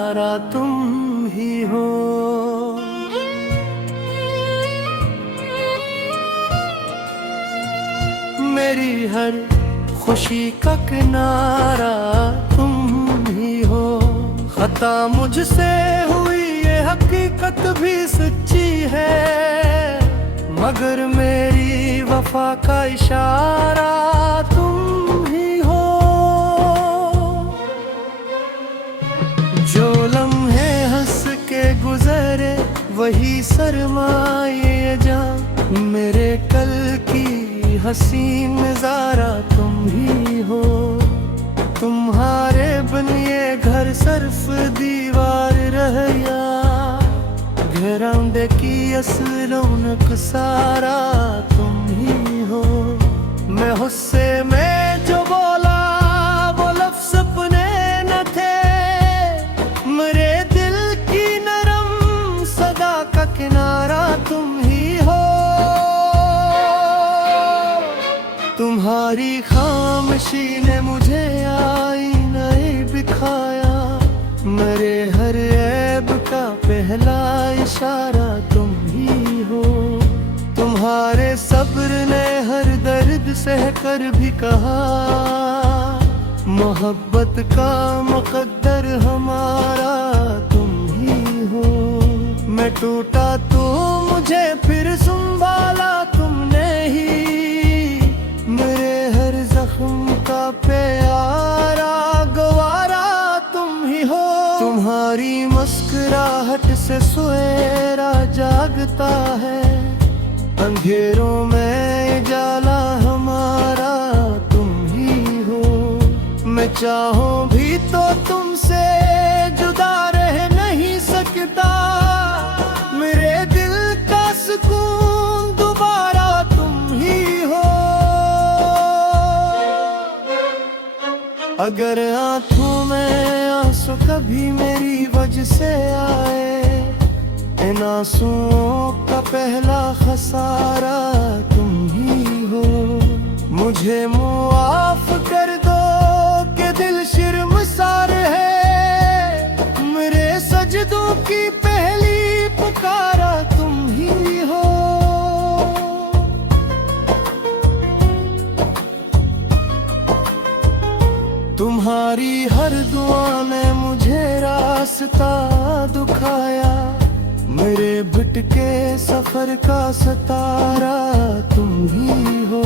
सहारा तुम ही हो। मेरी हर खुशी का किनारा तुम ही हो। खता मुझसे हुई ये हकीकत भी सच्ची है, मगर मेरी वफा का इशारा तुम ही हो। जो लम्हे हंस के गुजरे वही सरमाए जा, मेरे कल की हसीन नजारा तुम ही हो। तुम्हारे बिन ये घर सिर्फ दीवार रह या, घरौंदे की असल रौनक सारा तुम ही हो। मैं हुस्से में जो बोला वो लफ्ज़ अपने न थे, मेरे दिल की नरम सदा का किनारा तुम ही हो। तुम्हारी खामोशी ने मुझे आईना दिखाया, मेरे हर ऐब का पहला इशारा तुम ही हो। तुम्हारे सब्र ने हर दर्द सह कर भी कहा, मोहब्बत का मुकद्दर हमारा तुम ही हो। मैं टूटा तो मुझे फिर संभाला तुमने ही, मेरे हर जख्म का प्यारा गवारा तुम ही हो। तुम्हारी मुस्कुराहट से सवेरा जागता है, अंधेरों में जाला हमारा तुम ही हो। मैं चाहूं भी तो तुमसे जुदा रह नहीं सकता, मेरे दिल का सुकून दोबारा तुम ही हो। अगर आंखों में आंसू कभी मेरी वजह से आए, इन आंसुओं का पहला खसारा तुम ही हो। मुझे मुआफ कर दो कि दिल शर्मसार है, मेरे सजदों की पहली पुकारा तुम ही हो। तुम्हारी हर दुआ ने मुझे रास्ता दिखाया, मेरे भटके सफर का सतारा तुम ही हो।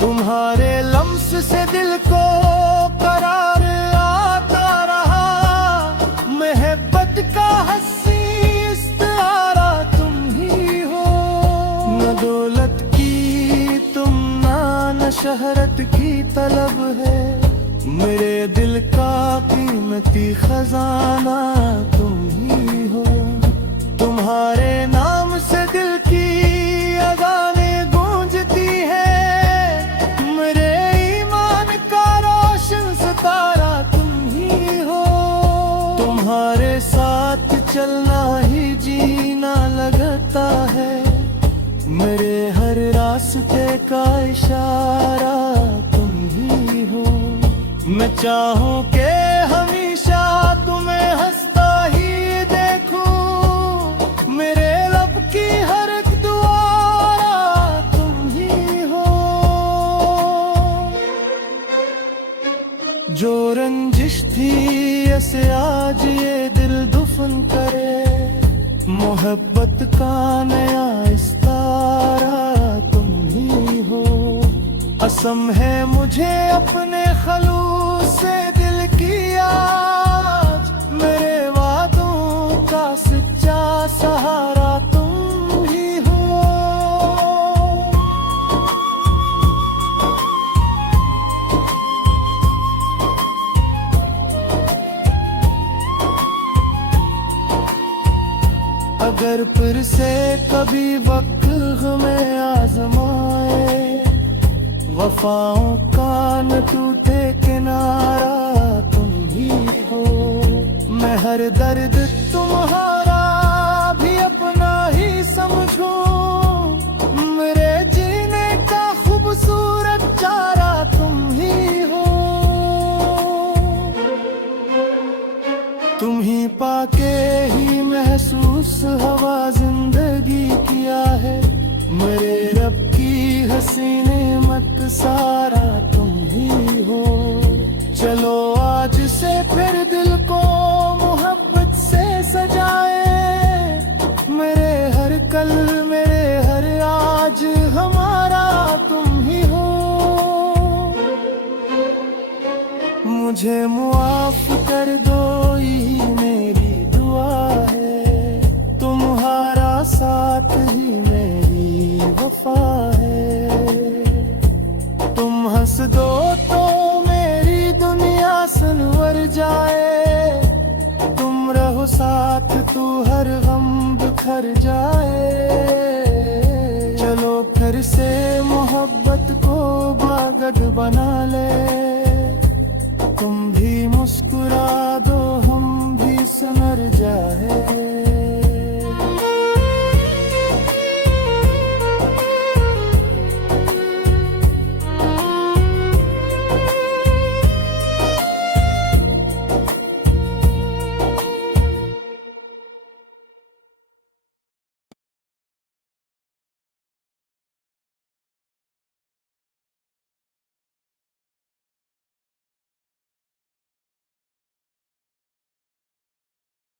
तुम्हारे लम्स से दिल को करार आता रहा, मोहब्बत का हसी इस्तारा तुम ही हो। न दौलत की तुम न शहरत की तलब है, मेरे दिल का कीमती खजाना तुम ही हो। तुम्हारे नाम से दिल की अज़ानें गूंजती है, मेरे ईमान का रोशन सितारा तुम ही हो। तुम्हारे साथ चलना ही जीना लगता है, मेरे हर रास्ते का इशारा तुम ही हो। मैं चाहूं कि हमेशा तुम्हें हंसता ही देखूं, मेरे लब की हर एक दुआ तुम ही हो। जो रंजिश थी ऐसे आज ये दिल दुफन करे, मोहब्बत का नया इस्तारा तुम ही हो। कसम है मुझे अपने खलूस से दिल की आज, मेरे वादों का सच्चा सहारा तुम ही हो। अगर फिर से कभी वक्त हमें आजमाए, वफाओं का न टूटे किनारा तुम ही हो। मैं हर दर्द तुम्हारा भी अपना ही समझूं, मेरे जीने का खूबसूरत चारा तुम ही हो। तुम ही पाके ही महसूस हवा जिंदगी किया है। मेरे रब की हसीने मत सारा तुम ही हो। चलो आज से फिर दिल को मोहब्बत से सजाए। मेरे हर कल मेरे हर आज हमारा तुम ही हो। मुझे मुआफ कर दो यही मेरी दुआ है। तुम्हारा साथ ही मेरी वफा है। तुम हंस दो तो मेरी दुनिया सनवर जाए। तुम रहो साथ तो हर गम बिखर जाए। चलो फिर से मोहब्बत को बागद बना ले। तुम भी मुस्कुरा